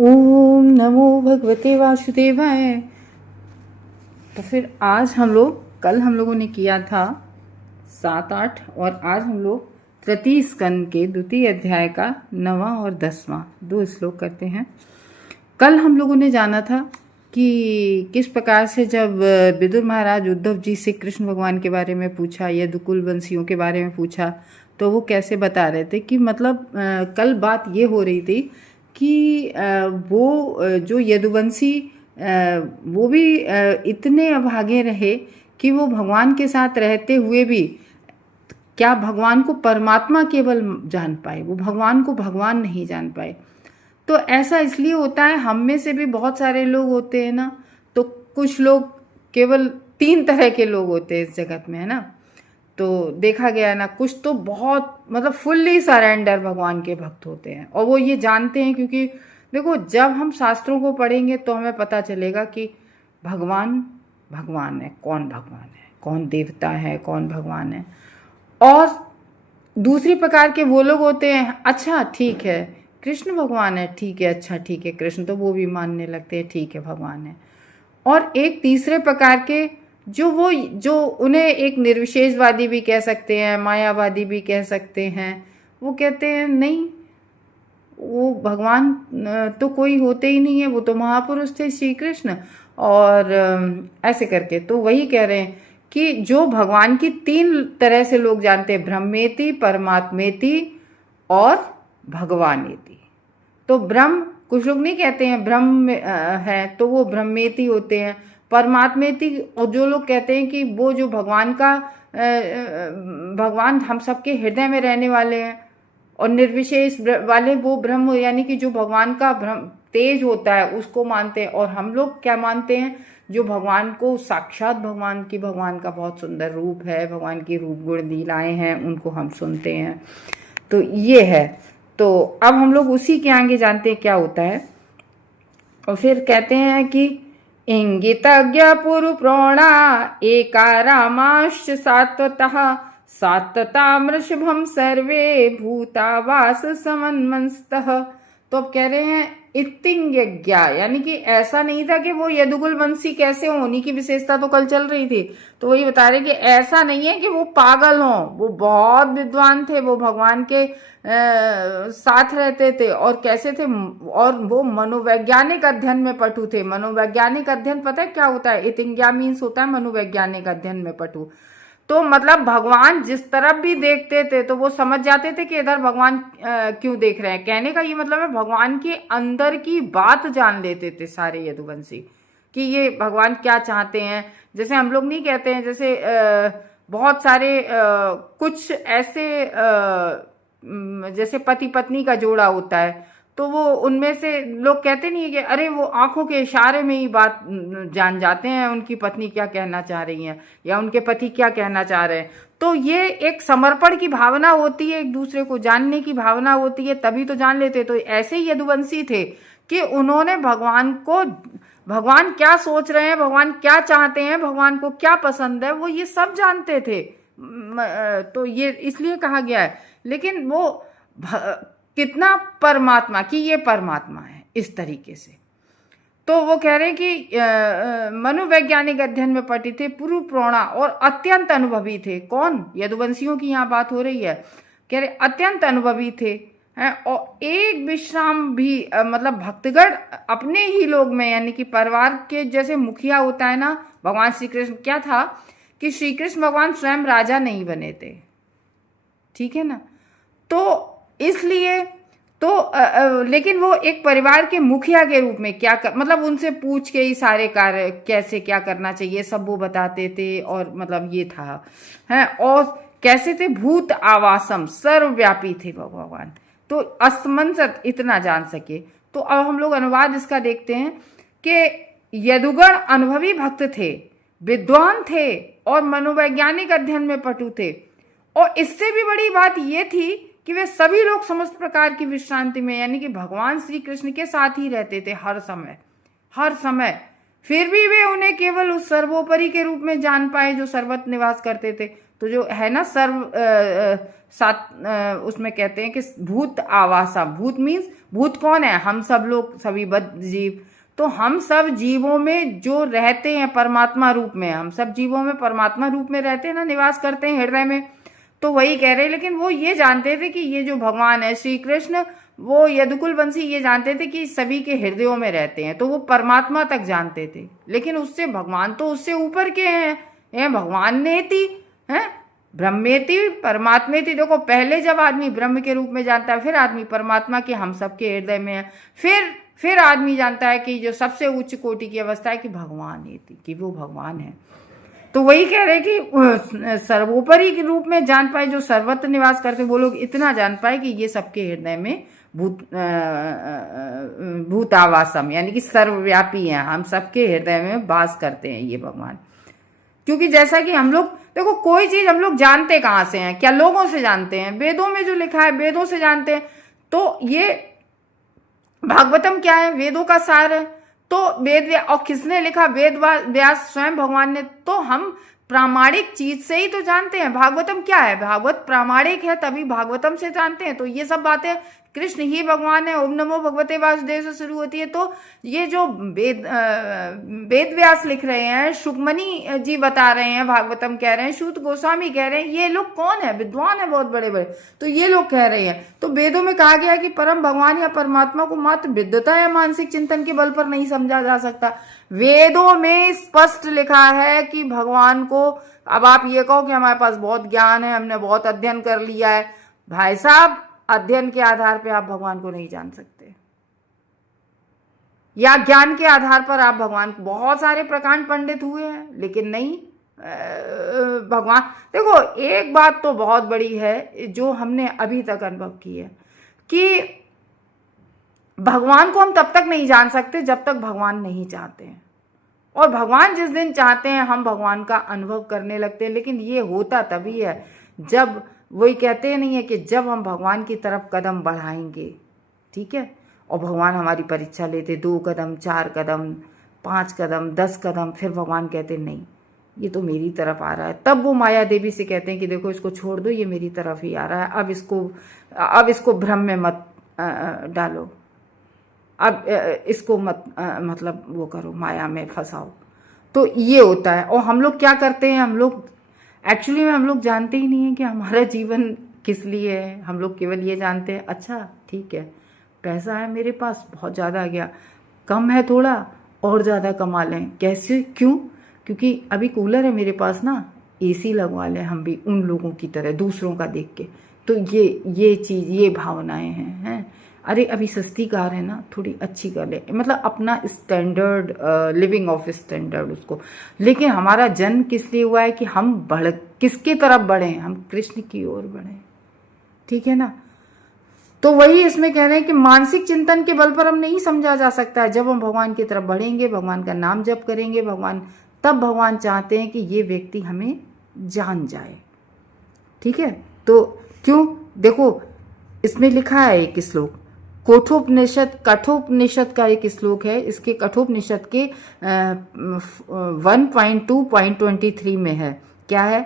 ओम नमो भगवते वासुदेवाय। तो फिर आज कल हम लोगों ने किया था 7, 8 और आज हम लोग तृतीय स्कंद के द्वितीय अध्याय का 9वां और 10वां 2 श्लोक करते हैं। कल हम लोगों ने जाना था कि किस प्रकार से जब विदुर महाराज उद्धव जी से कृष्ण भगवान के बारे में पूछा, यदुकुल वंशियों के बारे में पूछा, तो वो कैसे बता रहे थे कि मतलब कल बात ये हो रही थी कि वो जो यदुवंशी वो भी इतने अभागे रहे कि वो भगवान के साथ रहते हुए भी क्या भगवान को परमात्मा केवल जान पाए, वो भगवान को भगवान नहीं जान पाए। तो ऐसा इसलिए होता है, हम में से भी बहुत सारे लोग होते हैं ना, तो कुछ लोग केवल 3 तरह के लोग होते हैं इस जगत में, है ना। तो देखा गया है ना, कुछ तो बहुत मतलब फुल्ली सरेंडर भगवान के भक्त होते हैं और वो ये जानते हैं, क्योंकि देखो जब हम शास्त्रों को पढ़ेंगे तो हमें पता चलेगा कि भगवान भगवान है, कौन भगवान है, कौन देवता है, कौन भगवान है। और दूसरी प्रकार के वो लोग होते हैं, अच्छा ठीक है कृष्ण भगवान है, ठीक है, अच्छा ठीक है कृष्ण, तो वो भी मानने लगते हैं, ठीक है भगवान है। और एक तीसरे प्रकार के जो उन्हें एक निर्विशेषवादी भी कह सकते हैं, मायावादी भी कह सकते हैं, वो कहते हैं नहीं, वो भगवान तो कोई होते ही नहीं है, वो तो महापुरुष थे श्री कृष्ण। और ऐसे करके तो वही कह रहे हैं कि जो भगवान की 3 तरह से लोग जानते हैं, ब्रह्मेति, परमात्मेति और भगवानेति। तो ब्रह्म, कुछ लोग नहीं कहते हैं ब्रह्म है, तो वो ब्रह्मेति होते हैं, परमात्मेति। और जो लोग कहते हैं कि वो जो भगवान का भगवान हम सबके हृदय में रहने वाले हैं, और निर्विशेष वाले वो ब्रह्म, यानी कि जो भगवान का ब्रह्म तेज होता है उसको मानते हैं। और हम लोग क्या मानते हैं, जो भगवान को साक्षात भगवान का बहुत सुंदर रूप है, भगवान की रूप गुण लीलाएं हैं, उनको हम सुनते हैं। तो ये है। तो अब हम लोग उसी के आगे जानते हैं क्या होता है। और फिर कहते हैं कि इंगितज्ञ पुरु प्रोणा एका रामाश्च सात्वतः सात्वतामृषभम सर्वे भूता वास समन्मंस्तः। तो अब कह रहे हैं इत्तिंज्ञ, यानी कि ऐसा नहीं था कि वो यदुकुल वंशी कैसे हो, उन्हीं की विशेषता तो कल चल रही थी। तो वही बता रहे कि ऐसा नहीं है कि वो पागल हों, वो बहुत विद्वान थे, वो भगवान के साथ रहते थे और कैसे थे, और वो मनोवैज्ञानिक अध्ययन में पटु थे। मनोवैज्ञानिक अध्ययन पता है क्या होता है? इतिंज्ञा मीन्स होता है मनोवैज्ञानिक अध्ययन में पटु। तो मतलब भगवान जिस तरफ भी देखते थे तो वो समझ जाते थे कि इधर भगवान क्यों देख रहे हैं। कहने का ये मतलब है भगवान के अंदर की बात जान लेते थे सारे यदुवंशी, कि ये भगवान क्या चाहते हैं। जैसे हम लोग नहीं कहते हैं, जैसे बहुत सारे कुछ ऐसे जैसे पति पत्नी का जोड़ा होता है, तो वो उनमें से लोग कहते नहीं है कि अरे वो आंखों के इशारे में ही बात जान जाते हैं उनकी पत्नी क्या कहना चाह रही हैं या उनके पति क्या कहना चाह रहे हैं। तो ये एक समर्पण की भावना होती है, एक दूसरे को जानने की भावना होती है, तभी तो जान लेते। तो ऐसे ही यदुवंशी थे कि उन्होंने भगवान क्या सोच रहे हैं, भगवान क्या चाहते हैं, भगवान को क्या पसंद है, वो ये सब जानते थे। तो ये इसलिए कहा गया है। लेकिन वो कितना परमात्मा, कि ये परमात्मा है इस तरीके से। तो वो कह रहे हैं कि मनोवैज्ञानिक अध्ययन में पटे थे, पूर्व प्रोणा और अत्यंत अनुभवी थे। कौन? यदुवंशियों की यहाँ बात हो रही है। कह रहे अत्यंत अनुभवी थे हैं, और एक विश्राम भी मतलब भक्तगण अपने ही लोग में, यानी कि परिवार के जैसे मुखिया होता है ना। भगवान श्री कृष्ण क्या था कि श्री कृष्ण भगवान स्वयं राजा नहीं बने थे, ठीक है ना। तो इसलिए तो लेकिन वो एक परिवार के मुखिया के रूप में मतलब उनसे पूछ के ही सारे कार्य कैसे क्या करना चाहिए सब वो बताते थे। और मतलब ये था है, और कैसे थे, भूत आवासम, सर्वव्यापी थे भगवान। तो असमंसत इतना जान सके। तो अब हम लोग अनुवाद इसका देखते हैं कि यदुगण अनुभवी भक्त थे, विद्वान थे और मनोवैज्ञानिक अध्ययन में पटु थे। और इससे भी बड़ी बात ये थी कि वे सभी लोग समस्त प्रकार की विश्रांति में, यानी कि भगवान श्री कृष्ण के साथ ही रहते थे हर समय। फिर भी वे उन्हें केवल उस सर्वोपरि के रूप में जान पाए जो सर्वत्र निवास करते थे। तो जो है ना सर्व उसमें कहते हैं कि भूत आवासा, भूत मीन्स भूत कौन है, हम सब लोग, सभी बद्ध जीव। तो हम सब जीवों में जो रहते हैं परमात्मा रूप में, हम सब जीवों में परमात्मा रूप में रहते हैं ना, निवास करते हैं हृदय में। तो वही कह रहे हैं, लेकिन वो ये जानते थे कि ये जो भगवान है श्री कृष्ण, वो यदुकुल वंशी ये जानते थे कि सभी के हृदयों में रहते हैं, तो वो परमात्मा तक जानते थे। लेकिन उससे भगवान तो उससे ऊपर के हैं भगवान नेति है, ब्रह्मेति परमात्मेति। देखो पहले जब आदमी ब्रह्म के रूप में जानता है, फिर आदमी परमात्मा के हम सबके हृदय में है, फिर आदमी जानता है कि जो सबसे उच्च कोटि की अवस्था है कि भगवान नेति, कि वो भगवान है। तो वही कह रहे कि सर्वोपरि के रूप में जान पाए, जो सर्वत्र निवास करते, वो लोग इतना जान पाए कि ये सबके हृदय में भूतावासम, यानी कि सर्वव्यापी हैं, हम सबके हृदय में वास करते हैं ये भगवान। क्योंकि जैसा कि हम लोग देखो, कोई चीज हम लोग जानते कहाँ से हैं, क्या लोगों से जानते हैं, वेदों में जो लिखा है वेदों से जानते हैं। तो ये भागवतम क्या है, वेदों का सार है। तो वेद, और किसने लिखा, वेद व्यास स्वयं भगवान ने। तो हम प्रामाणिक चीज से ही तो जानते हैं। भागवतम क्या है, भागवत प्रामाणिक है, तभी भागवतम से जानते हैं। तो ये सब बातें कृष्ण ही भगवान है, ओम नमो भगवते वासुदेव से शुरू होती है। तो ये जो वेद व्यास लिख रहे हैं, सुखमणि जी बता रहे हैं, भागवतम कह रहे हैं, सूत गोस्वामी कह रहे हैं, ये लोग कौन है, विद्वान है बहुत बड़े बड़े, तो ये लोग कह रहे हैं। तो वेदों में कहा गया है कि परम भगवान या परमात्मा को मात्र विद्वता या मानसिक चिंतन के बल पर नहीं समझा जा सकता। वेदों में स्पष्ट लिखा है कि भगवान को, अब आप ये कहो कि हमारे पास बहुत ज्ञान है, हमने बहुत अध्ययन कर लिया है, भाई साहब अध्ययन के आधार पर आप भगवान को नहीं जान सकते, या ज्ञान के आधार पर आप भगवान को, बहुत सारे प्रकांड पंडित हुए हैं लेकिन नहीं भगवान। देखो एक बात तो बहुत बड़ी है जो हमने अभी तक अनुभव की है कि भगवान को हम तब तक नहीं जान सकते जब तक भगवान नहीं चाहते हैं, और भगवान जिस दिन चाहते हैं हम भगवान का अनुभव करने लगते हैं। लेकिन ये होता तभी है जब, वही कहते नहीं है कि जब हम भगवान की तरफ कदम बढ़ाएंगे, ठीक है, और भगवान हमारी परीक्षा लेते 2 कदम 4 कदम 5 कदम 10 कदम, फिर भगवान कहते नहीं ये तो मेरी तरफ आ रहा है। तब वो माया देवी से कहते हैं कि देखो इसको छोड़ दो, ये मेरी तरफ ही आ रहा है, अब इसको भ्रम में मत डालो, अब इसको मत मतलब वो करो, माया में फंसाओ। तो ये होता है। और हम लोग क्या करते हैं, हम लोग एक्चुअली में हम लोग जानते ही नहीं है कि हमारा जीवन किस लिए है। हम लोग केवल ये जानते हैं अच्छा ठीक है, पैसा है मेरे पास, बहुत ज़्यादा आ गया, कम है थोड़ा और ज़्यादा कमा लें। कैसे, क्यों? क्योंकि अभी कूलर है मेरे पास ना, एसी लगवा लें हम भी उन लोगों की तरह, दूसरों का देख के। तो ये चीज़, ये भावनाएं हैं। अरे अभी सस्ती कार है ना, थोड़ी अच्छी कर ले, मतलब अपना स्टैंडर्ड, लिविंग ऑफ स्टैंडर्ड उसको। लेकिन हमारा जन्म किस लिए हुआ है कि हम किसकी तरफ बढ़ें, हम कृष्ण की ओर बढ़ें, ठीक है ना। तो वही इसमें कह रहे हैं कि मानसिक चिंतन के बल पर हम नहीं समझा जा सकता है। जब हम भगवान की तरफ बढ़ेंगे, भगवान का नाम जप करेंगे, तब भगवान चाहते हैं कि ये व्यक्ति हमें जान जाए, ठीक है। तो क्यों, देखो इसमें लिखा है एक श्लोक, कठोपनिषद का एक श्लोक है, इसके कठोपनिषद के 1.2.23 में है। क्या है?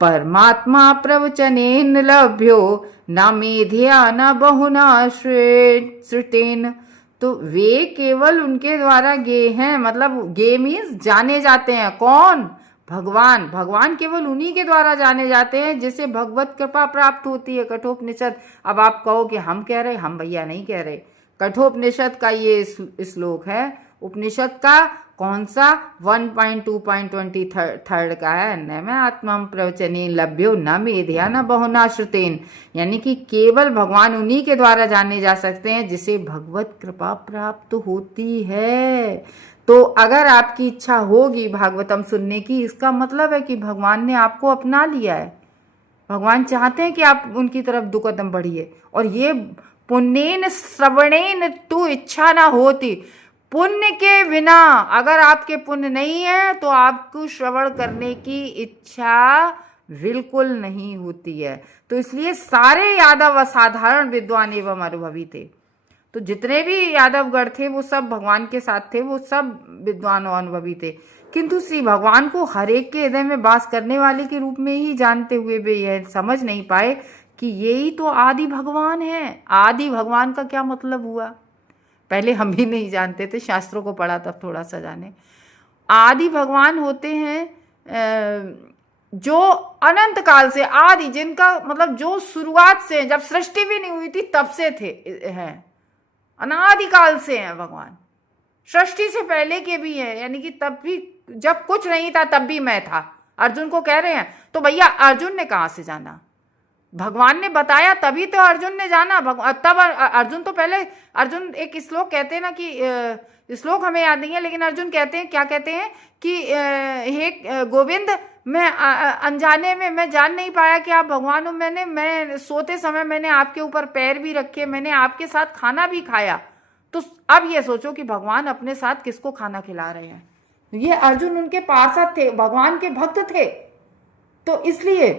परमात्मा प्रवचनेन लभ्यो न मेधिया न बहुना श्रुतेन। तो वे केवल उनके द्वारा गे हैं, मतलब गे मीन्स जाने जाते हैं। कौन? भगवान केवल उन्हीं के द्वारा जाने जाते हैं जिसे भगवत कृपा प्राप्त होती है। कठोपनिषद, अब आप कहो कि हम कह रहे, हम भैया नहीं कह रहे, कठोपनिषद का ये श्लोक है। उपनिषद का कौन सा? 1.2.23 का है। न मैं आत्मा प्रवचने लभ्यो न मेधिया न बहुना श्रुतेन, यानी कि केवल भगवान उन्हीं के द्वारा जाने जा सकते हैं जिसे भगवत कृपा प्राप्त होती है। तो अगर आपकी इच्छा होगी भागवतम सुनने की, इसका मतलब है कि भगवान ने आपको अपना लिया है। भगवान चाहते हैं कि आप उनकी तरफ 2 कदम बढ़िए। और ये पुण्येन श्रवणेन तू इच्छा ना होती, पुण्य के बिना, अगर आपके पुण्य नहीं है तो आपको श्रवण करने की इच्छा बिल्कुल नहीं होती है। तो इसलिए सारे यादव असाधारण विद्वान एवं अनुभवी थे। तो जितने भी यादवगढ़ थे वो सब भगवान के साथ थे, वो सब विद्वान और अनुभवी थे। किंतु श्री भगवान को हर एक के हृदय में वास करने वाले के रूप में ही जानते हुए वे यह समझ नहीं पाए कि यही तो आदि भगवान है। आदि भगवान का क्या मतलब हुआ? पहले हम भी नहीं जानते थे, शास्त्रों को पढ़ा तब थोड़ा सा जाने। आदि भगवान होते हैं जो अनंत काल से, आदि जिनका मतलब जो शुरुआत से, जब सृष्टि भी नहीं हुई थी तब से थे, हैं, अनादि काल से हैं भगवान। सृष्टि से पहले के भी हैं, यानी कि तब भी जब कुछ नहीं था तब भी मैं था। अर्जुन को कह रहे हैं, तो भैया अर्जुन ने कहां से जाना? भगवान ने बताया तभी तो अर्जुन ने जाना। तब अर्जुन तो पहले, अर्जुन एक श्लोक कहते हैं ना कि श्लोक हमें याद नहीं है, लेकिन अर्जुन कहते हैं, क्या कहते हैं कि हे गोविंद, मैं अनजाने में मैं जान नहीं पाया कि आप भगवान हो। मैं सोते समय मैंने आपके ऊपर पैर भी रखे, मैंने आपके साथ खाना भी खाया। तो अब ये सोचो कि भगवान अपने साथ किसको खाना खिला रहे हैं। ये अर्जुन उनके पार्षद थे, भगवान के भक्त थे। तो इसलिए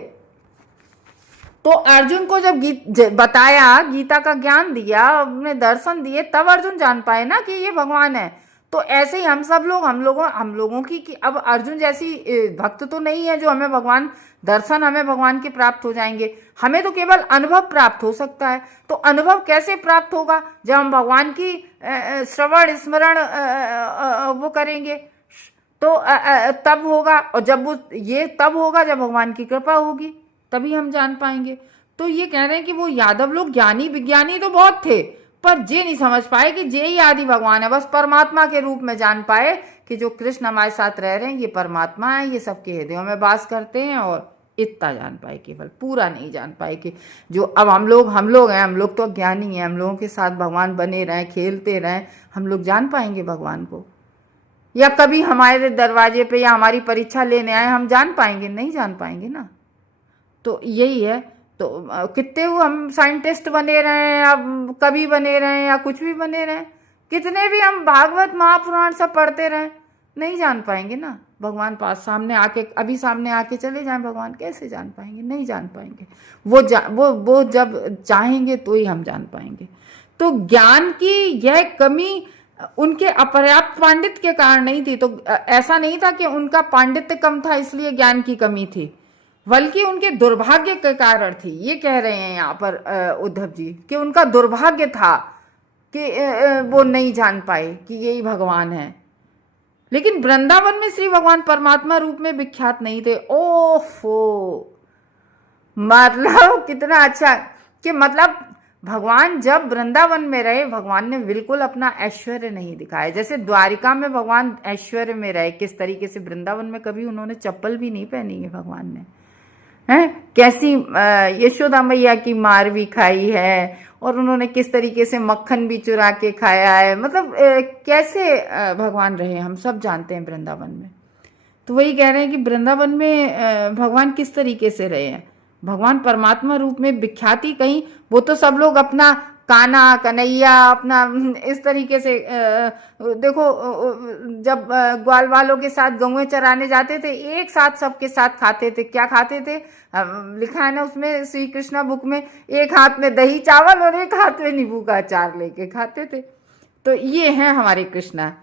तो अर्जुन को जब बताया, गीता का ज्ञान दिया, अपने दर्शन दिए, तब अर्जुन जान पाए ना कि ये भगवान है। तो ऐसे ही हम सब लोग, हम लोगों की कि अब अर्जुन जैसी भक्त तो नहीं है जो हमें भगवान दर्शन, हमें भगवान के प्राप्त हो जाएंगे। हमें तो केवल अनुभव प्राप्त हो सकता है। तो अनुभव कैसे प्राप्त होगा? जब हम भगवान की श्रवण स्मरण वो करेंगे तो तब होगा। और जब वो ये तब होगा जब भगवान की कृपा होगी, तभी हम जान पाएंगे। तो ये कह रहे हैं कि वो यादव लोग ज्ञानी विज्ञानी तो बहुत थे, पर ये नहीं समझ पाए कि ये ही आदि भगवान है। बस परमात्मा के रूप में जान पाए कि जो कृष्ण हमारे साथ रह रहे हैं ये परमात्मा है, ये सबके हृदयों में वास करते हैं। और इतना जान पाए, केवल पूरा नहीं जान पाए कि जो अब हम लोग हैं, हम लोग तो ज्ञानी हैं, हम लोगों के साथ भगवान बने रहें, खेलते रहें, हम लोग जान पाएंगे भगवान को? या कभी हमारे दरवाजे पे या हमारी परीक्षा लेने आए, हम जान पाएंगे? नहीं जान पाएंगे ना। तो यही है। तो कितने वो हम साइंटिस्ट बने रहे हैं, अब कभी बने रहे हैं या कुछ भी बने रहे, कितने भी हम भागवत महापुराण सब पढ़ते रहे, नहीं जान पाएंगे ना। भगवान पास सामने आके, अभी सामने आके चले जाएं भगवान, कैसे जान पाएंगे? नहीं जान पाएंगे। वो जब चाहेंगे तो ही हम जान पाएंगे। तो ज्ञान की यह कमी उनके अपर्याप्त पांडित्य के कारण नहीं थी। तो ऐसा नहीं था कि उनका पांडित्य कम था इसलिए ज्ञान की कमी थी, बल्कि उनके दुर्भाग्य के कारण थी। ये कह रहे हैं यहाँ पर उद्धव जी कि उनका दुर्भाग्य था कि वो नहीं जान पाए कि यही भगवान है। लेकिन वृंदावन में श्री भगवान परमात्मा रूप में विख्यात नहीं थे। ओफो, मतलब कितना अच्छा कि मतलब भगवान जब वृंदावन में रहे, भगवान ने बिल्कुल अपना ऐश्वर्य नहीं दिखाया। जैसे द्वारिका में भगवान ऐश्वर्य में रहे, किस तरीके से वृंदावन में कभी उन्होंने चप्पल भी नहीं पहनी है भगवान ने, हैं? कैसी यशोदा मैया की मार भी खाई है, और उन्होंने किस तरीके से मक्खन भी चुरा के खाया है। मतलब कैसे भगवान रहे, हम सब जानते हैं वृंदावन में। तो वही कह रहे हैं कि वृंदावन में भगवान किस तरीके से रहे हैं। भगवान परमात्मा रूप में विख्याति कहीं, वो तो सब लोग अपना काना कन्हैया अपना इस तरीके से देखो, जब ग्वाल वालों के साथ गौएं चराने जाते थे, एक साथ सबके साथ खाते थे। क्या खाते थे? लिखा है ना उसमें श्री कृष्णा बुक में, एक हाथ में दही चावल और एक हाथ में नींबू का अचार लेके खाते थे। तो ये हैं हमारे कृष्णा,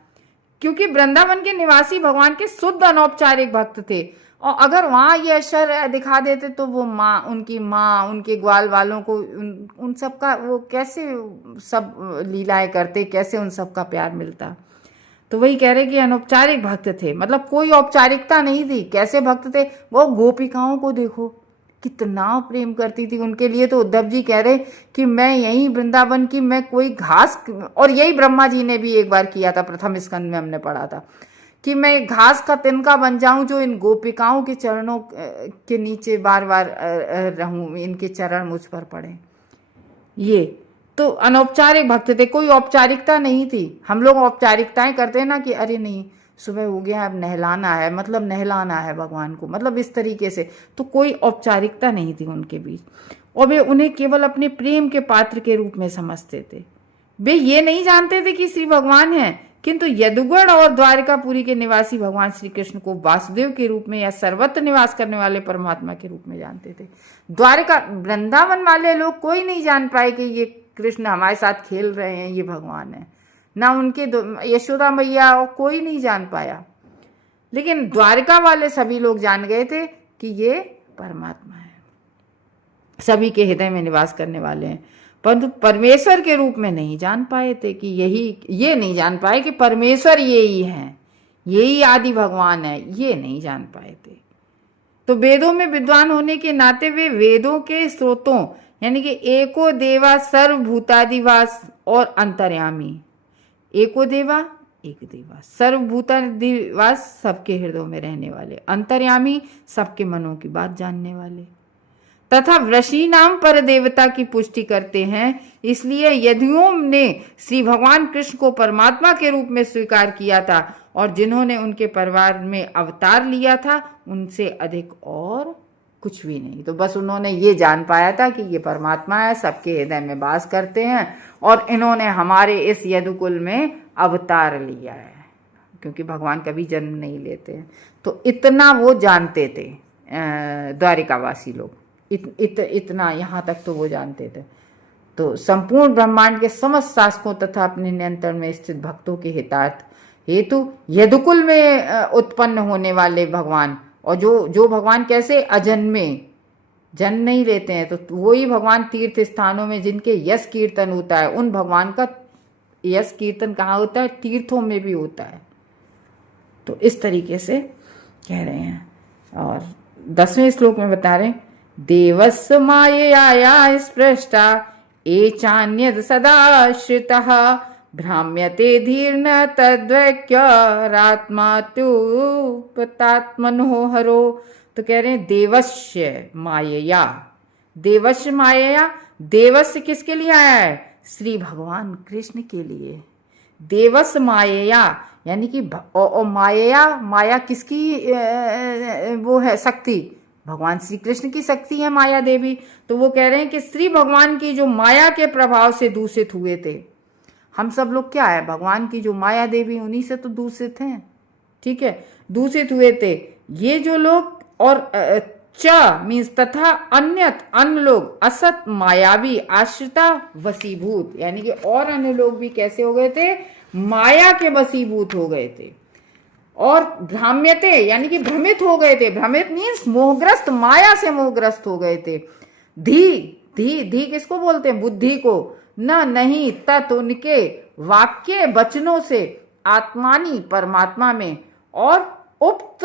क्योंकि वृंदावन के निवासी भगवान के शुद्ध अनौपचारिक भक्त थे। और अगर वहाँ ये अक्षर दिखा देते तो वो माँ उनके ग्वाल वालों को उन सब का वो कैसे सब लीलाएं करते, कैसे उन सब का प्यार मिलता। तो वही कह रहे कि अनौपचारिक भक्त थे, मतलब कोई औपचारिकता नहीं थी। कैसे भक्त थे वो? गोपिकाओं को देखो कितना प्रेम करती थी उनके लिए। तो उद्धव जी कह रहे कि मैं यही वृंदावन की, मैं कोई घास, और यही ब्रह्मा जी ने भी एक बार किया था, प्रथम स्कंद में हमने पढ़ा था कि मैं घास का तिनका बन जाऊं जो इन गोपिकाओं के चरणों के नीचे बार बार रहूं, इनके चरण मुझ पर पड़े। ये तो अनौपचारिक भक्त थे, कोई औपचारिकता नहीं थी। हम लोग औपचारिकताएं करते हैं ना कि अरे नहीं सुबह हो गया अब नहलाना है, मतलब नहलाना है भगवान को, मतलब इस तरीके से। तो कोई औपचारिकता नहीं थी उनके बीच, और वे उन्हें केवल अपने प्रेम के पात्र के रूप में समझते थे। वे ये नहीं जानते थे कि श्री भगवान हैं, किंतु यदुगढ़ और द्वारिकापुरी के निवासी भगवान श्री कृष्ण को वासुदेव के रूप में या सर्वत्र निवास करने वाले परमात्मा के रूप में जानते थे। द्वारिका वृंदावन वाले लोग कोई नहीं जान पाए कि ये कृष्ण हमारे साथ खेल रहे हैं, ये भगवान है। ना उनके यशोदा मैया कोई नहीं जान पाया। लेकिन द्वारिका वाले सभी लोग जान गए थे कि ये परमात्मा है, सभी के हृदय में निवास करने वाले हैं, परंतु परमेश्वर के रूप में नहीं जान पाए थे कि ये नहीं जान पाए कि परमेश्वर यही है, यही आदि भगवान है, ये नहीं जान पाए थे। तो वेदों में विद्वान होने के नाते वे वेदों के स्रोतों यानी कि एको देवा सर्वभूतादिवास और अंतर्यामी, एको देवा एक देवा, सर्वभूतादिवास सबके हृदयों में रहने वाले, अंतर्यामी सबके मनों की बात जानने वाले, तथा वृषि नाम पर देवता की पुष्टि करते हैं। इसलिए यदुओं ने श्री भगवान कृष्ण को परमात्मा के रूप में स्वीकार किया था और जिन्होंने उनके परिवार में अवतार लिया था उनसे अधिक और कुछ भी नहीं। तो बस उन्होंने ये जान पाया था कि ये परमात्मा है, सबके हृदय में वास करते हैं और इन्होंने हमारे इस यदुकुल में अवतार लिया है, क्योंकि भगवान कभी जन्म नहीं लेते। तो इतना वो जानते थे द्वारिकावासी लोग, इतना यहाँ तक तो वो जानते थे। तो संपूर्ण ब्रह्मांड के समस्त शासकों तथा अपने नियंत्रण में स्थित भक्तों के हितार्थ हेतु यदुकुल में उत्पन्न होने वाले भगवान, और जो भगवान कैसे अजन्मे, जन्म नहीं लेते हैं, तो वही भगवान तीर्थ स्थानों में जिनके यश कीर्तन होता है, उन भगवान का यश कीर्तन कहाँ होता है? तीर्थों में भी होता है। तो इस तरीके से कह रहे हैं। और 10वें श्लोक में बता रहे हैं, देवस्य मायया स्पृष्टा ये चान्यद सदाश्रितः भ्राम्यते धीर्न तद्वैक्यरात्मात्युपतात्मनो हरो। तो कह रहे हैं देवस्य मायया, देवस्य मायया, देवस्य किसके लिए आया है? श्री भगवान कृष्ण के लिए। देवस्य मायया यानी कि मायया, माया किसकी वो है? शक्ति, भगवान श्री कृष्ण की शक्ति है माया देवी। तो वो कह रहे हैं कि श्री भगवान की जो माया के प्रभाव से दूषित हुए थे, हम सब लोग क्या है? भगवान की जो माया देवी, उन्हीं से तो दूषित हैं, ठीक है, दूषित हुए थे ये जो लोग। और च मीन्स तथा अन्य लोग असत मायावी आश्रिता वसीभूत, यानी कि और अन्य लोग भी कैसे हो गए थे? माया के वसीभूत हो गए थे। और भ्राम्यते यानी कि भ्रमित हो गए थे, भ्रमित मीन्स मोहग्रस्त, माया से मोहग्रस्त हो गए थे। धी किसको बोलते हैं? बुद्धि को। नहीं तत् उनके वाक्य वचनों से आत्मानी परमात्मा में, और उक्त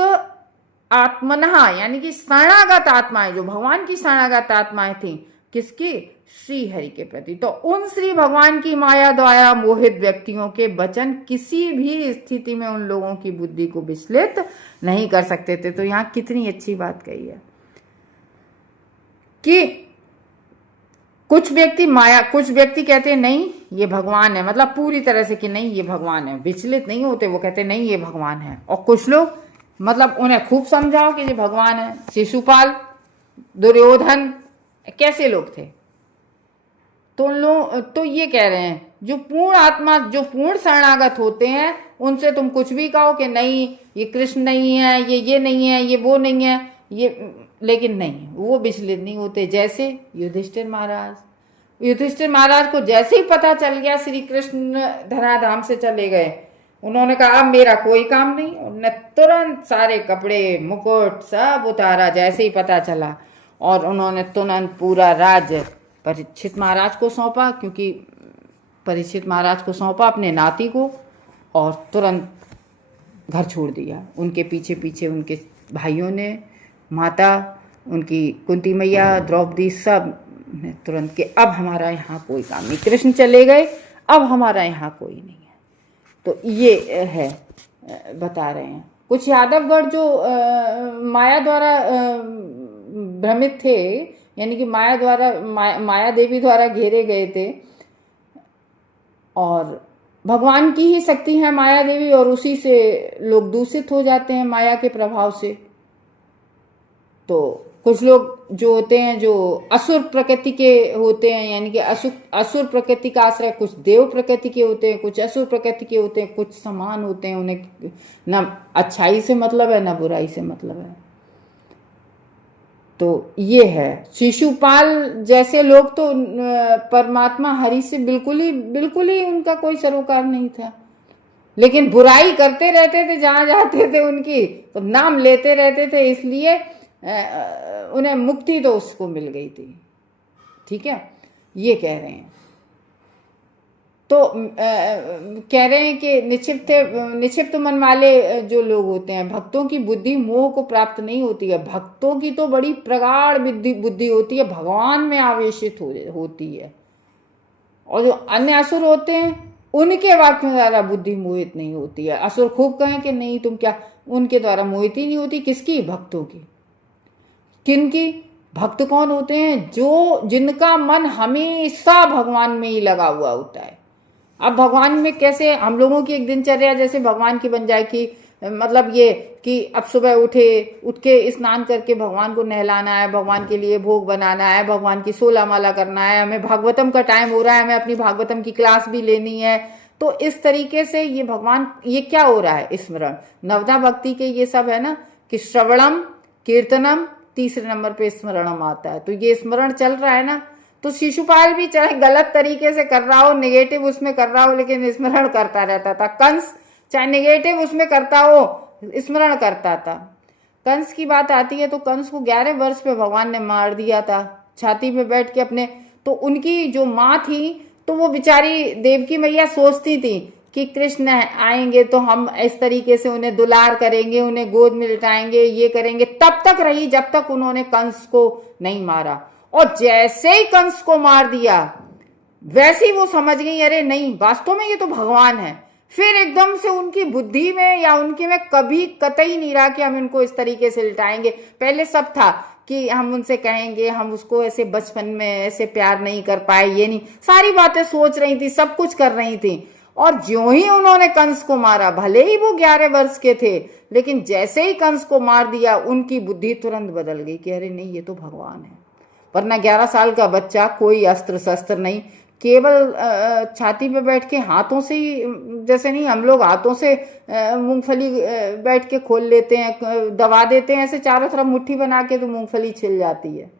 आत्मनहा यानी कि शरणागत आत्माएं, जो भगवान की शरणागत आत्माएं थी, किसकी? श्री हरि के प्रति। तो उन श्री भगवान की माया द्वारा मोहित व्यक्तियों के वचन किसी भी स्थिति में उन लोगों की बुद्धि को विचलित नहीं कर सकते थे। तो यहां कितनी अच्छी बात कही है कि कुछ व्यक्ति कहते हैं नहीं ये भगवान है, मतलब पूरी तरह से कि नहीं ये भगवान है, विचलित नहीं होते, वो कहते नहीं ये भगवान है। और कुछ लोग मतलब उन्हें खूब समझाओ कि ये भगवान है। शिशुपाल, दुर्योधन कैसे लोग थे? तो लोग तो ये कह रहे हैं जो पूर्ण आत्मा, जो पूर्ण शरणागत होते हैं, उनसे तुम कुछ भी कहो कि नहीं ये कृष्ण नहीं है, ये नहीं है, ये वो नहीं है, ये, लेकिन नहीं, वो विचलित नहीं होते। जैसे युधिष्ठिर महाराज को जैसे ही पता चल गया श्री कृष्ण धराधाम से चले गए, उन्होंने कहा अब मेरा कोई काम नहीं। उन्होंने तुरंत सारे कपड़े, मुकुट सब उतारा जैसे ही पता चला, और उन्होंने तुरंत पूरा राज्य परीक्षित महाराज को सौंपा, क्योंकि परीक्षित महाराज को सौंपा अपने नाती को, और तुरंत घर छोड़ दिया। उनके पीछे पीछे उनके भाइयों ने, माता उनकी कुंती मैया, द्रौपदी, सब ने तुरंत के अब हमारा यहाँ कोई काम नहीं, कृष्ण चले गए, अब हमारा यहाँ कोई नहीं है। तो ये है, बता रहे हैं कुछ यादवगढ़ जो माया द्वारा भ्रमित थे, यानी कि माया देवी द्वारा घेरे गए थे, और भगवान की ही शक्ति है माया देवी, और उसी से लोग दूषित हो जाते हैं माया के प्रभाव से। तो कुछ लोग जो होते हैं जो असुर प्रकृति के होते हैं, यानी कि असुर प्रकृति का आश्रय, कुछ देव प्रकृति के होते हैं, कुछ असुर प्रकृति के होते हैं, कुछ समान होते हैं, उन्हें ना अच्छाई से मतलब है ना बुराई से मतलब है। तो ये है, शिशुपाल जैसे लोग तो परमात्मा हरि से बिल्कुल ही उनका कोई सरोकार नहीं था। लेकिन बुराई करते रहते थे, जहां जाते थे उनकी तो नाम लेते रहते थे, इसलिए उन्हें मुक्ति तो उसको मिल गई थी। ठीक है, ये कह रहे हैं। तो कह रहे हैं कि निक्षिप्त मन वाले जो लोग होते हैं, भक्तों की बुद्धि मोह को प्राप्त नहीं होती है। भक्तों की तो बड़ी प्रगाढ़ बुद्धि होती है, भगवान में आवेशित होती है। और जो अन्य असुर होते हैं उनके वाक्यों द्वारा बुद्धि मोहित नहीं होती है। असुर खूब कहें कि नहीं तुम क्या, उनके द्वारा मोहित ही नहीं होती। किसकी? भक्तों की। किनकी? भक्त कौन होते हैं? जो जिनका मन हमेशा भगवान में ही लगा हुआ होता है। अब भगवान में कैसे हम लोगों की एक दिनचर्या जैसे भगवान की बन जाए कि मतलब ये कि अब सुबह उठ के स्नान करके भगवान को नहलाना है, भगवान के लिए भोग बनाना है, भगवान की 16 माला करना है, हमें भागवतम का टाइम हो रहा है, हमें अपनी भागवतम की क्लास भी लेनी है। तो इस तरीके से ये भगवान, ये क्या हो रहा है? स्मरण। नवदा भक्ति के ये सब है ना कि श्रवणम, कीर्तनम, तीसरे नंबर पे स्मरणम आता है। तो ये स्मरण चल रहा है ना। तो शिशुपाल भी चाहे गलत तरीके से कर रहा हो, नेगेटिव उसमें कर रहा हो, लेकिन स्मरण करता रहता था। कंस चाहे नेगेटिव उसमें करता हो, स्मरण करता था। कंस की बात आती है तो कंस को 11 वर्ष पे भगवान ने मार दिया था, छाती पे बैठ के अपने। तो उनकी जो माँ थी तो वो बेचारी देवकी मैया सोचती थी कि कृष्ण आएंगे तो हम इस तरीके से उन्हें दुलार करेंगे, उन्हें गोद में लिटाएंगे, ये करेंगे। तब तक रही जब तक उन्होंने कंस को नहीं मारा। और जैसे ही कंस को मार दिया वैसे ही वो समझ गई अरे नहीं, वास्तव में ये तो भगवान है। फिर एकदम से उनकी बुद्धि में या उनके में कभी कतई नहीं रहा कि हम इनको इस तरीके से लिटाएंगे। पहले सब था कि हम उनसे कहेंगे, हम उसको ऐसे बचपन में ऐसे प्यार नहीं कर पाए, ये नहीं, सारी बातें सोच रही थी, सब कुछ कर रही थी। और ज्यों ही उन्होंने कंस को मारा, भले ही वो 11 वर्ष के थे, लेकिन जैसे ही कंस को मार दिया उनकी बुद्धि तुरंत बदल गई कि अरे नहीं, ये तो भगवान है। वरना 11 साल का बच्चा, कोई अस्त्र शस्त्र नहीं, केवल छाती पे बैठ के हाथों से ही, जैसे नहीं हम लोग हाथों से मूंगफली बैठ के खोल लेते हैं, दबा देते हैं ऐसे चारों तरफ मुट्ठी बना के, तो मूंगफली छिल जाती है।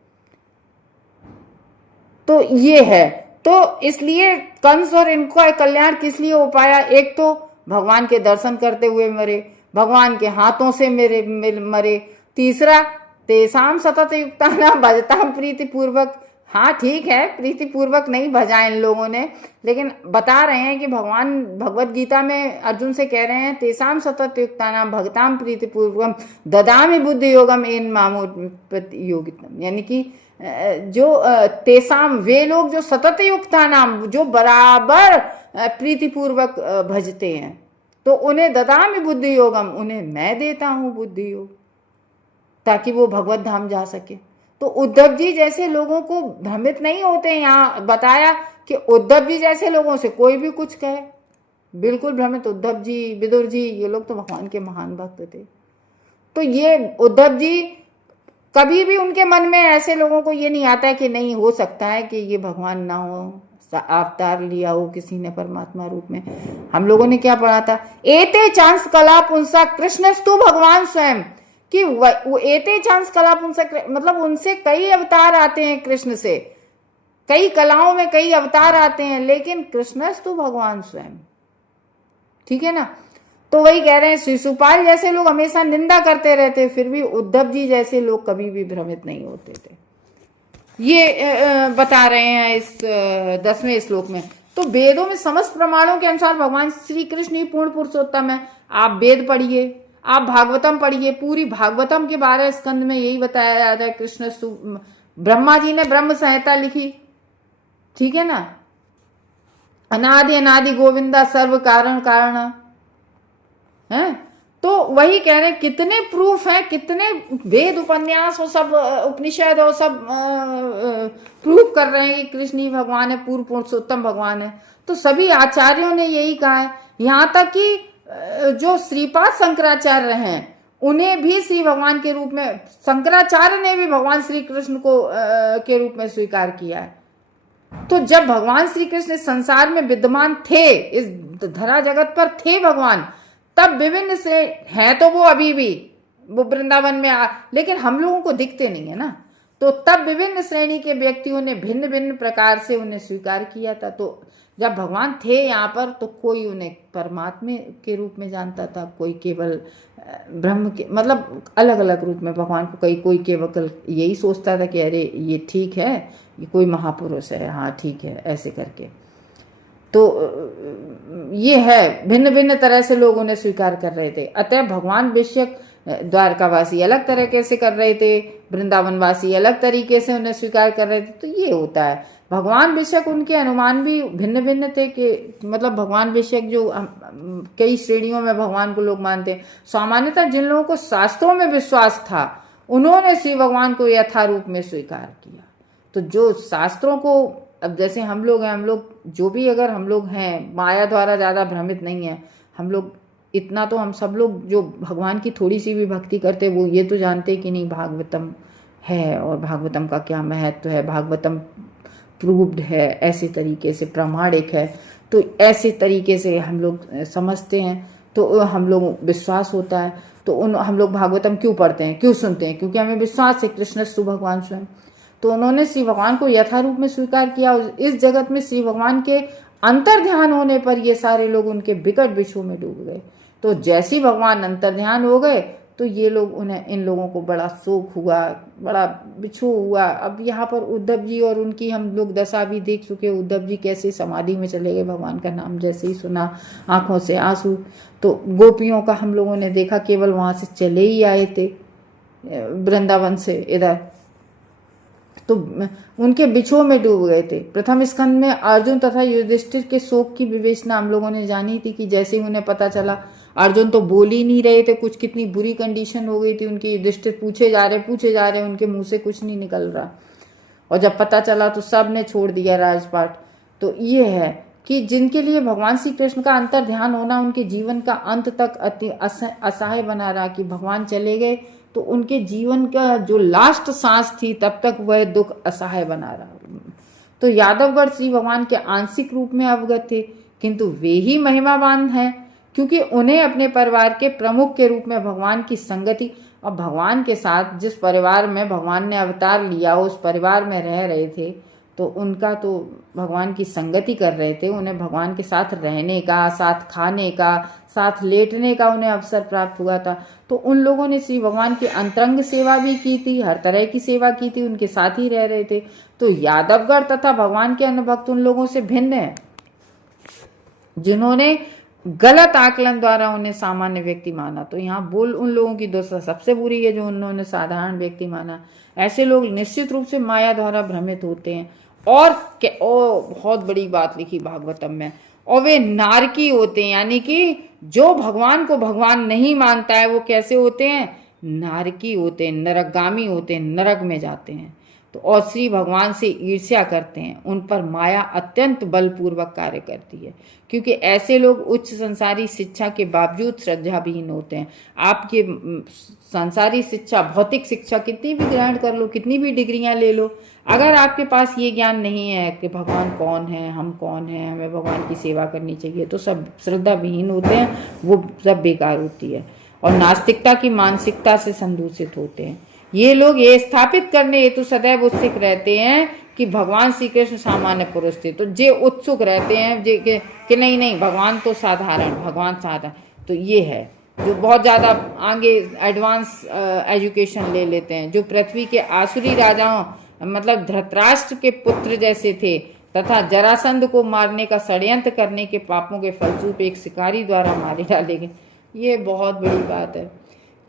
तो ये है। तो इसलिए कंस और इनका कल्याण किस लिए हो पाया? एक तो भगवान के दर्शन करते हुए मरे, भगवान के हाथों से मरे। तीसरा, तेसाम सतत युक्तानां भजताम प्रीति पूर्वक। हाँ ठीक है, प्रीति पूर्वक नहीं भजा इन लोगों ने, लेकिन बता रहे हैं कि भगवान भगवत गीता में अर्जुन से कह रहे हैं तेसाम सतत युक्तानां भगताम प्रीति पूर्वकम ददामि बुद्धि योगम एन मामो योगितम। यानी कि जो तेसाम, वे लोग जो सतत युक्तानाम, जो बराबर प्रीतिपूर्वक भजते हैं, तो उन्हें ददामि बुद्धि योगम, उन्हें मैं देता हूं बुद्धि योग, ताकि वो भगवत धाम जा सके। तो उद्धव जी जैसे लोगों को भ्रमित नहीं होते। यहाँ बताया कि उद्धव जी जैसे लोगों से कोई भी कुछ कहे, बिल्कुल भ्रमित। उद्धव जी, विदुर जी, ये लोग तो भगवान के महान भक्त थे। तो ये उद्धव जी, कभी भी उनके मन में ऐसे लोगों को ये नहीं आता है कि नहीं हो सकता है कि ये भगवान ना हो, अवतार लिया हो किसी ने परमात्मा रूप में। हम लोगों ने क्या पढ़ा था? एते चांस कला पुंसा कृष्णस्तु भगवान स्वयं, कि वो एते चांस कला पुंसा, मतलब उनसे कई अवतार आते हैं, कृष्ण से कई कलाओं में कई अवतार आते हैं, लेकिन कृष्णस्तु भगवान स्वयं। ठीक है ना? तो वही कह रहे हैं, शिशुपाल जैसे लोग हमेशा निंदा करते रहते, फिर भी उद्धव जी जैसे लोग कभी भी भ्रमित नहीं होते थे। ये बता रहे हैं इस 10वें श्लोक में। तो वेदों में समस्त प्रमाणों के अनुसार भगवान श्री कृष्ण ही पूर्ण पुरुषोत्तम है। आप वेद पढ़िए, आप भागवतम पढ़िए, पूरी भागवतम के 12 स्कंद में यही बताया जाता है। कृष्ण, ब्रह्मा जी ने ब्रह्म संहिता लिखी, ठीक है ना? अनादि अनादि गोविंदा सर्व कारण कारण है। तो वही कह रहे हैं, कितने प्रूफ हैं, कितने वेद उपन्यास हो, सब उपनिषद हो, सब प्रूफ कर रहे हैं कि कृष्ण ही भगवान है, पूर्ण पुरुषोत्तम भगवान है। तो सभी आचार्यों ने यही कहा है। यहाँ तक कि जो श्रीपाद शंकराचार्य हैं, उन्हें भी श्री भगवान के रूप में, शंकराचार्य ने भी भगवान श्री कृष्ण को के रूप में स्वीकार किया है। तो जब भगवान श्री कृष्ण संसार में विद्यमान थे, इस धरा जगत पर थे भगवान, तब विभिन्न से हैं, तो वो अभी भी वो वृंदावन में लेकिन हम लोगों को दिखते नहीं है ना। तो तब विभिन्न श्रेणी के व्यक्तियों ने भिन्न भिन्न प्रकार से उन्हें स्वीकार किया था। तो जब भगवान थे यहाँ पर तो कोई उन्हें परमात्मा के रूप में जानता था, कोई केवल ब्रह्म के, मतलब अलग अलग रूप में भगवान को, कोई केवल यही सोचता था कि अरे ये ठीक है, ये कोई महापुरुष है, हाँ ठीक है, ऐसे करके। तो ये है, भिन्न भिन्न तरह से लोग उन्हें स्वीकार कर रहे थे। अतः भगवान बेशक द्वारकावासी अलग तरीके से कर रहे थे, वृंदावनवासी अलग तरीके से उन्हें स्वीकार कर रहे थे। तो ये होता है, भगवान बेशक उनके अनुमान भी भिन्न भिन्न थे, कि मतलब भगवान बेशक जो कई श्रेणियों में भगवान को लोग मानते हैं। सामान्यतः जिन लोगों को शास्त्रों में विश्वास था उन्होंने श्री भगवान को यथारूप में स्वीकार किया। तो जो शास्त्रों को, अब जैसे हम लोग हैं, हम लोग जो भी, अगर हम लोग हैं माया द्वारा ज़्यादा भ्रमित नहीं है, हम लोग इतना तो, हम सब लोग जो भगवान की थोड़ी सी भी भक्ति करते वो ये तो जानते कि नहीं भागवतम है और भागवतम का क्या महत्व है, भागवतम प्रूव्ड है, ऐसे तरीके से प्रामाणिक है। तो ऐसे तरीके से हम लोग समझते हैं, तो हम लोग विश्वास होता है। तो हम लोग भागवतम क्यों पढ़ते हैं, क्यों सुनते हैं? क्योंकि हमें विश्वास है कृष्णस्तु भगवान स्वयं। तो उन्होंने श्री भगवान को यथारूप में स्वीकार किया। इस जगत में श्री भगवान के अंतर ध्यान होने पर ये सारे लोग उनके विकट विषयों में डूब गए। तो जैसे ही भगवान अंतर ध्यान हो गए तो ये लोग, उन्हें, इन लोगों को बड़ा शोक हुआ, बड़ा बिछो हुआ। अब यहाँ पर उद्धव जी और उनकी हम लोग दशा भी देख चुके। उद्धव जी कैसे समाधि में चले गए, भगवान का नाम जैसे ही सुना आंखों से आंसू। तो गोपियों का हम लोगों ने देखा, केवल वहां से चले ही आए थे वृंदावन से इधर, तो उनके बिछो में डूब गए थे। प्रथम स्कंद में अर्जुन तथा युधिष्ठिर के शोक की विवेचना हम लोगों ने जानी थी, कि जैसे ही उन्हें पता चला, अर्जुन तो बोल ही नहीं रहे थे, कुछ कितनी बुरी कंडीशन हो गई थी उनकी। युधिष्ठिर पूछे जा रहे, उनके मुंह से कुछ नहीं निकल रहा। और जब पता चला तो सब ने छोड़ दिया राजपाट। तो ये है कि जिनके लिए भगवान श्री कृष्ण का अंतर ध्यान होना उनके जीवन का अंत तक अति असहाय बना रहा, कि भगवान चले गए तो उनके जीवन का जो लास्ट सांस थी तब तक वह दुख असहाय बना रहा। तो यादवगढ़ श्री भगवान के आंशिक रूप में अवगत थे, किंतु वे ही महिमावान हैं, क्योंकि उन्हें अपने परिवार के प्रमुख के रूप में भगवान की संगति, और भगवान के साथ जिस परिवार में भगवान ने अवतार लिया उस परिवार में रह रहे थे, तो उनका तो भगवान की संगति कर रहे थे, उन्हें भगवान के साथ रहने का, साथ खाने का, साथ लेटने का उन्हें अवसर प्राप्त हुआ था। तो उन लोगों ने श्री भगवान की अंतरंग सेवा भी की थी, हर तरह की सेवा की थी, उनके साथ ही रह रहे थे। तो यादवगढ़ तथा भगवान के अन्य भक्त उन लोगों से भिन्न है जिन्होंने गलत आकलन द्वारा उन्हें सामान्य व्यक्ति माना। तो यहाँ बोल उन लोगों की दोषा सबसे बुरी है जो उन्होंने साधारण व्यक्ति माना। ऐसे लोग निश्चित रूप से माया द्वारा भ्रमित होते हैं। और बहुत बड़ी बात लिखी भागवतम में, और वे नारकी होते हैं, यानी कि जो भगवान को भगवान नहीं मानता है वो कैसे होते हैं? नारकी होते हैं, नरकगामी होते हैं, नरक में जाते हैं। तो और श्री भगवान से ईर्ष्या करते हैं, उन पर माया अत्यंत बलपूर्वक कार्य करती है, क्योंकि ऐसे लोग उच्च संसारी शिक्षा के बावजूद श्रद्धाविहीन होते हैं। आपके संसारी शिक्षा, भौतिक शिक्षा कितनी भी ग्रहण कर लो, कितनी भी डिग्रियां ले लो, अगर आपके पास ये ज्ञान नहीं है कि भगवान कौन है, हम कौन हैं, हमें भगवान की सेवा करनी चाहिए, तो सब श्रद्धाविहीन होते हैं, वो सब बेकार होती है और नास्तिकता की मानसिकता से संदूषित होते हैं। ये लोग ये स्थापित करने हेतु सदैव उत्सुक रहते हैं कि भगवान श्री कृष्ण सामान्य पुरुष थे। तो जे उत्सुक रहते हैं कि नहीं भगवान तो साधारण, भगवान साधारण। तो ये है जो बहुत ज़्यादा आगे एडवांस एजुकेशन ले लेते हैं, जो पृथ्वी के आसुरी राजाओं, मतलब धृतराष्ट्र के पुत्र जैसे थे, तथा जरासंध को मारने का षड्यंत्र करने के पापों के फलस्वरूप एक शिकारी द्वारा मारे डाले गए। ये बहुत बड़ी बात है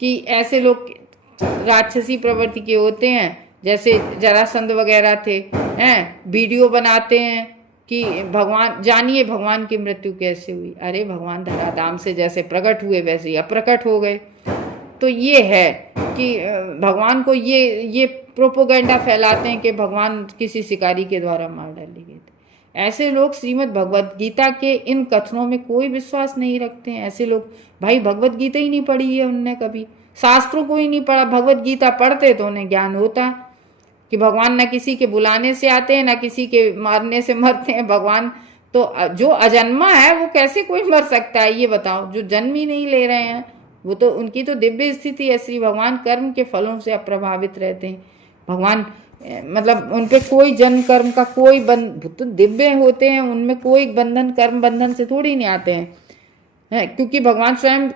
कि ऐसे लोग राक्षसी प्रवृत्ति के होते हैं, जैसे जरासंध वगैरह थे, हैं वीडियो बनाते हैं कि भगवान, जानिए भगवान की मृत्यु कैसे हुई। अरे भगवान धराधाम से जैसे प्रकट हुए वैसे ही अप्रकट हो गए। तो ये है कि भगवान को ये प्रोपोगेंडा फैलाते हैं कि भगवान किसी शिकारी के द्वारा मार डाले गए थे। ऐसे लोग श्रीमद् भगवत गीता के इन कथनों में कोई विश्वास नहीं रखते हैं। ऐसे लोग, भाई भगवत गीता ही नहीं पढ़ी है उनने, कभी शास्त्रों को ही नहीं पढ़ा। भगवत गीता पढ़ते तो उन्हें ज्ञान होता कि भगवान न किसी के बुलाने से आते हैं, न किसी के मारने से मरते हैं। भगवान तो जो अजन्मा है वो कैसे कोई मर सकता है, ये बताओ। जो जन्म ही नहीं ले रहे हैं वो तो, उनकी तो दिव्य स्थिति है। श्री भगवान कर्म के फलों से अप्रभावित रहते हैं। भगवान मतलब उन पे कोई जन्म कर्म का कोई तो दिव्य होते हैं, उनमें कोई बंधन कर्म बंधन से थोड़ी नहीं आते हैं, है क्योंकि भगवान स्वयं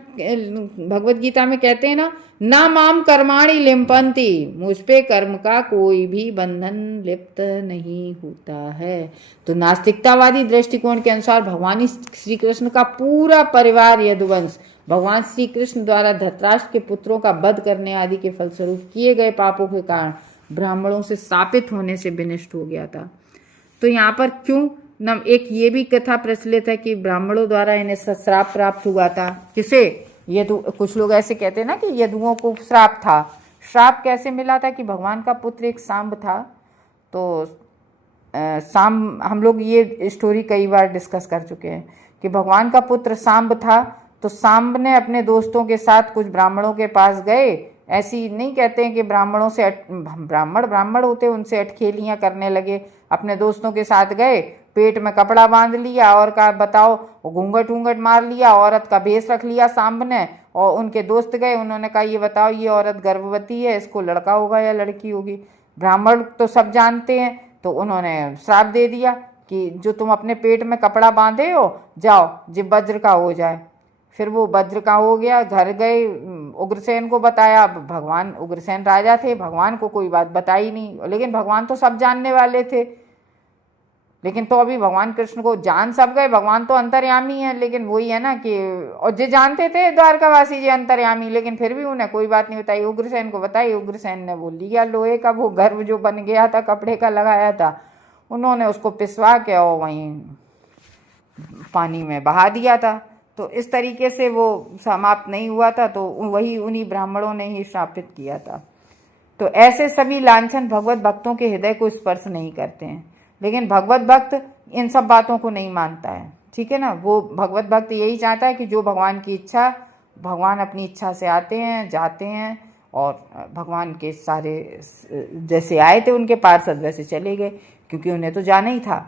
भगवत गीता में कहते हैं ना माम कर्माणि लिम्पन्ति, मुझ पे कर्म का कोई भी बंधन लिप्त नहीं होता है। तो नास्तिकतावादी दृष्टिकोण के अनुसार भगवान श्री कृष्ण का पूरा परिवार यदुवंश भगवान श्री कृष्ण द्वारा धृतराष्ट्र के पुत्रों का वध करने आदि के फलस्वरूप किए गए पापों के कारण ब्राह्मणों से शापित होने से विनष्ट हो गया था। तो यहाँ पर क्यों एक ये भी कथा प्रचलित है कि ब्राह्मणों द्वारा इन्हें श्राप प्राप्त हुआ था। किसे? यदु। कुछ लोग ऐसे कहते हैं ना कि यदुओं को श्राप था। श्राप कैसे मिला था? कि भगवान का पुत्र एक सांब था। तो सांब, हम लोग ये स्टोरी कई बार डिस्कस कर चुके हैं कि भगवान का पुत्र सांब था। तो सांब ने अपने दोस्तों के साथ कुछ ब्राह्मणों के पास गए। ऐसी नहीं कहते हैं कि ब्राह्मणों से ब्राह्मण होते, उनसे अटखेलियाँ करने लगे। अपने दोस्तों के साथ गए, पेट में कपड़ा बांध लिया और कहा बताओ, घूंघट वूंघट मार लिया, औरत का भेष रख लिया सांब ने। और उनके दोस्त गए, उन्होंने कहा ये बताओ ये औरत गर्भवती है, इसको लड़का होगा या लड़की होगी? ब्राह्मण तो सब जानते हैं। तो उन्होंने श्राप दे दिया कि जो तुम अपने पेट में कपड़ा बांधे हो, जाओ जिब वज्र का हो जाए। फिर वो वज्र का हो गया। घर गए, उग्रसेन को बताया। भगवान, उग्रसेन राजा थे, भगवान को कोई बात बताई नहीं, लेकिन भगवान तो सब जानने वाले थे। लेकिन तो अभी भगवान कृष्ण को जान सब गए, भगवान तो अंतर्यामी है, लेकिन वही है ना कि और जो जानते थे द्वारकावासी जी अंतर्यामी, लेकिन फिर भी उन्हें कोई बात नहीं बताई। उग्रसेन को बताई, उग्रसेन ने वो लिया लोहे का वो गर्भ जो बन गया था, कपड़े का लगाया था, उन्होंने उसको पिसवा के और वहीं पानी में बहा दिया था। तो इस तरीके से वो समाप्त नहीं हुआ था। तो वही उन्हीं ब्राह्मणों ने ही श्रापित किया था। तो ऐसे सभी लांछन भगवत भक्तों के हृदय को स्पर्श नहीं करते हैं, लेकिन भगवत भक्त इन सब बातों को नहीं मानता है। ठीक है ना? वो भगवत भक्त यही चाहता है कि जो भगवान की इच्छा, भगवान अपनी इच्छा से आते हैं, जाते हैं, और भगवान के सारे जैसे आए थे उनके पार्षद वैसे चले गए, क्योंकि उन्हें तो जाना ही था,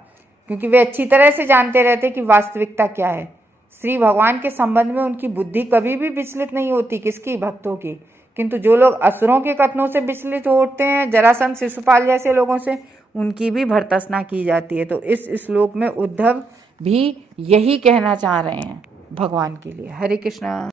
क्योंकि वे अच्छी तरह से जानते रहते कि वास्तविकता क्या है। श्री भगवान के संबंध में उनकी बुद्धि कभी भी विचलित नहीं होती, किसकी? भक्तों की। किंतु जो लोग असुरों के कथनों से विचलित होते हैं, जरासंध, शिशुपाल जैसे लोगों से, उनकी भी भर्त्सना की जाती है। तो इस श्लोक में उद्धव भी यही कहना चाह रहे हैं भगवान के लिए। हरे कृष्णा।